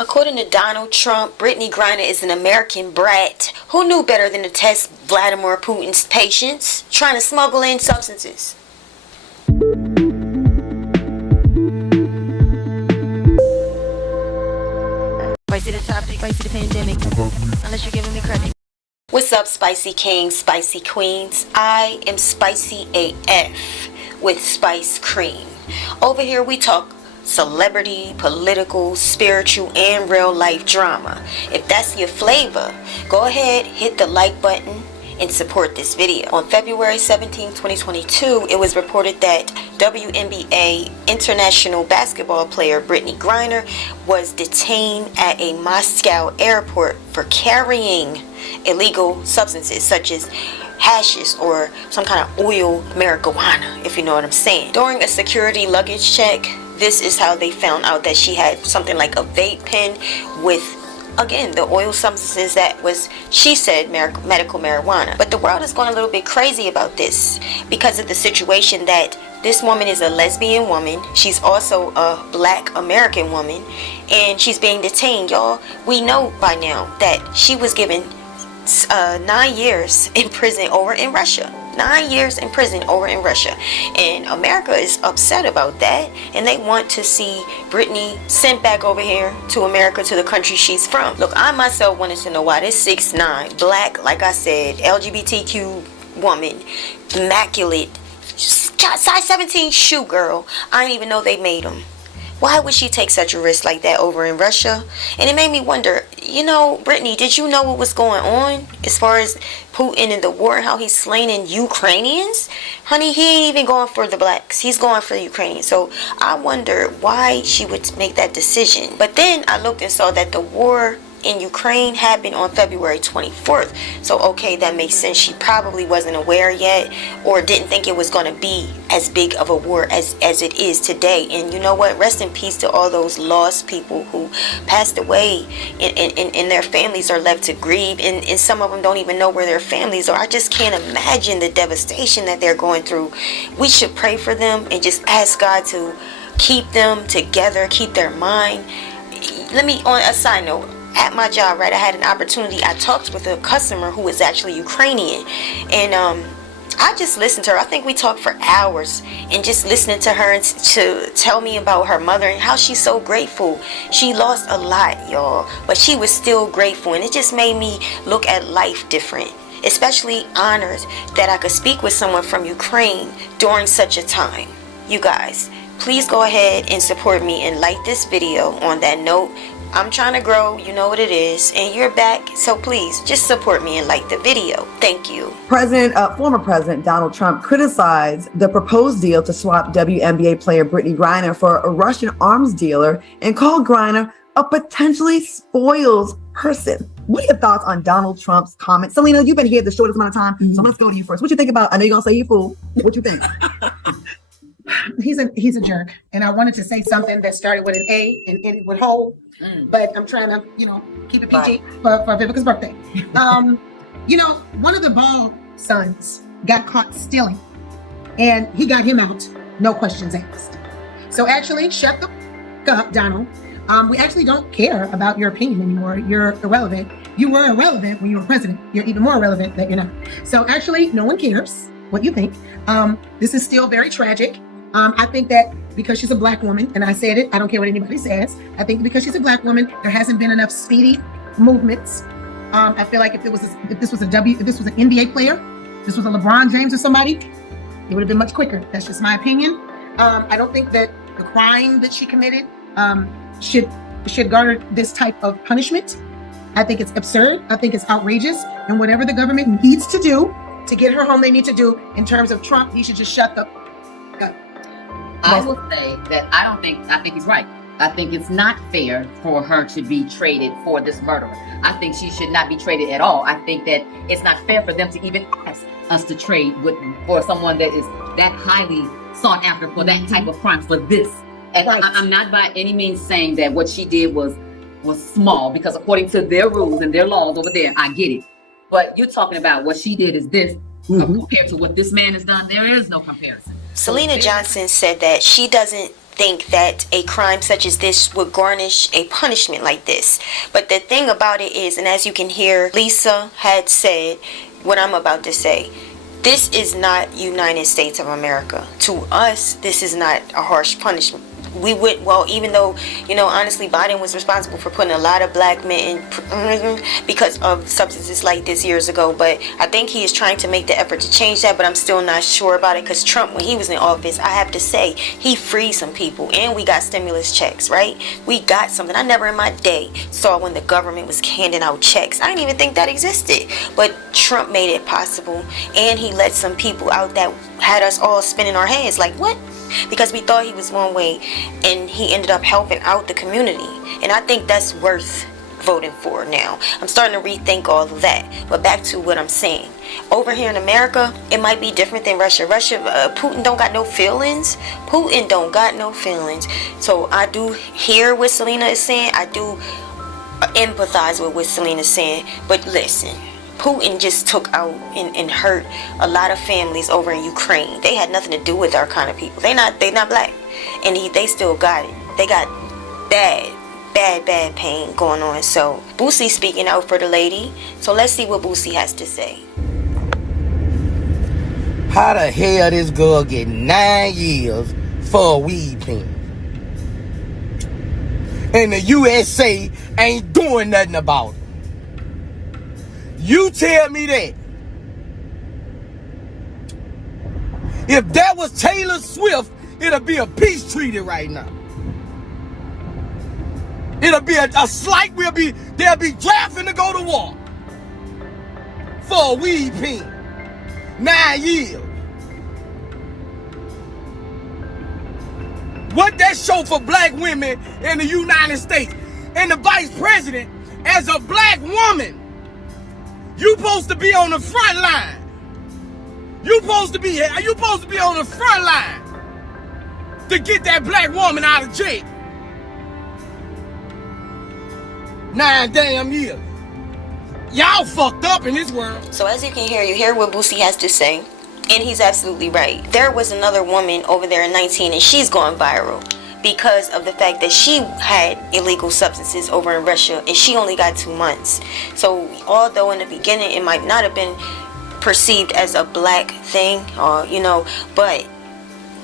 According to Donald Trump, Brittany Griner is an American brat. Who knew better than to test Vladimir Putin's patience, trying to smuggle in substances? Spicy the topic, spicy the pandemic, unless you're giving me credit. What's up, spicy kings, spicy queens? I am spicy AF with spice cream. Over here we talk celebrity, political, spiritual, and real life drama. If that's your flavor, go ahead, hit the like button and support this video. On February 17, 2022, it was reported that WNBA international basketball player Brittany Griner was detained at a Moscow airport for carrying illegal substances such as hashish or some kind of oil marijuana, if you know what I'm saying. During a security luggage check, this is how they found out that she had something like a vape pen with, again, the oil substances that was, she said, medical marijuana. But the world is going a little bit crazy about this because of the situation that this woman is a lesbian woman. She's also a black American woman, and she's being detained. Y'all, we know by now that she was given 9 years in prison over in Russia. 9 years in prison over in Russia. And America is upset about that, and they want to see Brittany sent back over here to America, to the country she's from. Look, I myself wanted to know why this 6'9", black, like I said, LGBTQ woman, immaculate, size 17 shoe girl, I didn't even know they made them. Why would she take such a risk like that over in Russia? And it made me wonder, you know, Brittany, did you know what was going on as far as Putin and the war and how he's slaying Ukrainians? Honey, he ain't even going for the blacks. He's going for the Ukrainians. So I wonder why she would make that decision. But then I looked and saw that the war in Ukraine happened on February 24th. So okay, that makes sense. She probably wasn't aware yet or didn't think it was going to be as big of a war as it is today. And you know what? Rest in peace to all those lost people who passed away, and their families are left to grieve, and some of them don't even know where their families are. I just can't imagine the devastation that they're going through. We should pray for them and just ask God to keep them together, keep their mind. Let me, on a side note, at my job, right, I had an opportunity. I talked with a customer who was actually Ukrainian, and I just listened to her. I think we talked for hours, and just listening to her and to tell me about her mother and how she's so grateful. She lost a lot, y'all, but she was still grateful, and it just made me look at life different. Especially honored that I could speak with someone from Ukraine during such a time. You guys, please go ahead and support me and like this video. On that note, I'm trying to grow, you know what it is, and you're back, so please just support me and like the video. Thank you. Former President Donald Trump criticized the proposed deal to swap WNBA player Brittany Griner for a Russian arms dealer and called Griner a potentially spoiled person. What are your thoughts on Donald Trump's comments? Selena, you've been here the shortest amount of time, so let's go to you first. What you think about, I know you're going to say you fool. What you think? He's a jerk, and I wanted to say something that started with an A and ended with whole, but I'm trying to, keep it PG for Vivica's birthday. One of the Ball sons got caught stealing, and he got him out, no questions asked. So actually, shut the up, Donald. We actually don't care about your opinion anymore. You're irrelevant. You were irrelevant when you were president. You're even more irrelevant that you're not. So actually, no one cares what you think. This is still very tragic. I think that because she's a black woman, and I said it, I don't care what anybody says. I think because she's a black woman, there hasn't been enough speedy movements. I feel like if this was an NBA player, this was a LeBron James or somebody, it would have been much quicker. That's just my opinion. I don't think that the crime that she committed should garner this type of punishment. I think it's absurd. I think it's outrageous. And whatever the government needs to do to get her home, they need to do. In terms of Trump, he should just shut the up. I will say that I think he's right. I think it's not fair for her to be traded for this murderer. I think she should not be traded at all. I think that it's not fair for them to even ask us to trade for someone that is that highly sought after for that type of crime, for this. And right. I'm not by any means saying that what she did was small, because according to their rules and their laws over there, I get it. But you're talking about what she did is this, compared to what this man has done, there is no comparison. Selena Johnson said that she doesn't think that a crime such as this would garnish a punishment like this. But the thing about it is, and as you can hear, Lisa had said what I'm about to say. This is not United States of America. To us, this is not a harsh punishment. We would, well, even though, honestly, Biden was responsible for putting a lot of black men in prison because of substances like this years ago, but I think he is trying to make the effort to change that, but I'm still not sure about it, because Trump, when he was in office, I have to say, he freed some people, and we got stimulus checks, right? We got something. I never in my day saw when the government was handing out checks. I didn't even think that existed, but Trump made it possible, and he let some people out that had us all spinning our heads like, what? Because we thought he was one way, and he ended up helping out the community, and I think that's worth voting for now. I'm starting to rethink all of that. But back to what I'm saying, over here in America, it might be different than Russia. Putin don't got no feelings. Putin don't got no feelings. So I do hear what Selena is saying. I do empathize with what Selena is saying. But listen, Putin just took out and hurt a lot of families over in Ukraine. They had nothing to do with our kind of people. They not black, and they still got it. They got bad pain going on. So Boosie speaking out for the lady. So let's see what Boosie has to say. How the hell this girl get 9 years for a weed pen? And the USA ain't doing nothing about it. You tell me that. If that was Taylor Swift, it'll be a peace treaty right now. It'll be a slight, they'll be drafting to go to war for a weed pen. 9 years. What that show for black women in the United States? And the vice president, as a black woman, you supposed to be on the front line. You supposed to be on the front line to get that black woman out of jail. 9 damn years. Y'all fucked up in this world. So as you can hear, you hear what Boosie has to say, and he's absolutely right. There was another woman over there in 19, and she's gone viral because of the fact that she had illegal substances over in Russia, and she only got 2 months. So although in the beginning it might not have been perceived as a black thing, but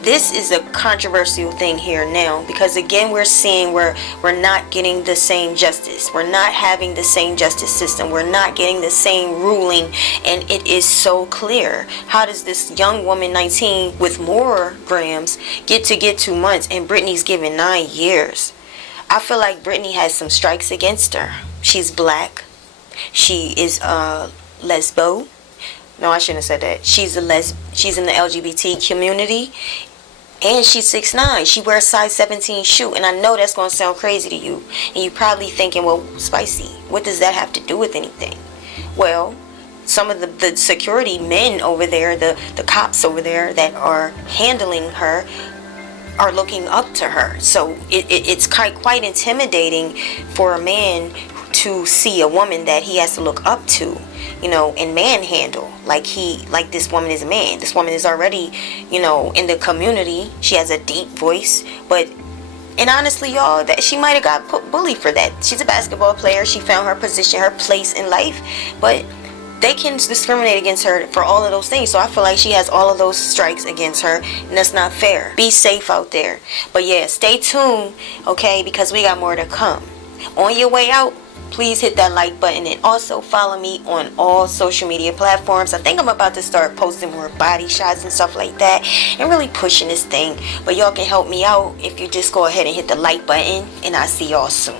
this is a controversial thing here now, because again we're seeing we're not getting the same justice. We're not having the same justice system. We're not getting the same ruling, and it is so clear. How does this young woman 19 with more grams get 2 months, and Brittany's given 9 years? I feel like Brittany has some strikes against her. She's black. She is lesbo. No, I shouldn't have said that. She's in the LGBT community. And she's 6'9". She wears size 17 shoe. And I know that's going to sound crazy to you. And you're probably thinking, well, Spicy, what does that have to do with anything? Well, some of the security men over there, the cops over there that are handling her, are looking up to her. So it's quite intimidating for a man to see a woman that he has to look up to, and manhandle like this woman is a man. This woman is already, in the community. She has a deep voice, and honestly, y'all, that she might have got bullied for that. She's a basketball player. She found her position, her place in life, but they can discriminate against her for all of those things. So I feel like she has all of those strikes against her, and that's not fair. Be safe out there. But yeah, stay tuned, okay, because we got more to come. On your way out, please hit that like button, and also follow me on all social media platforms. I think I'm about to start posting more body shots and stuff like that, and really pushing this thing. But y'all can help me out if you just go ahead and hit the like button, and I'll see y'all soon.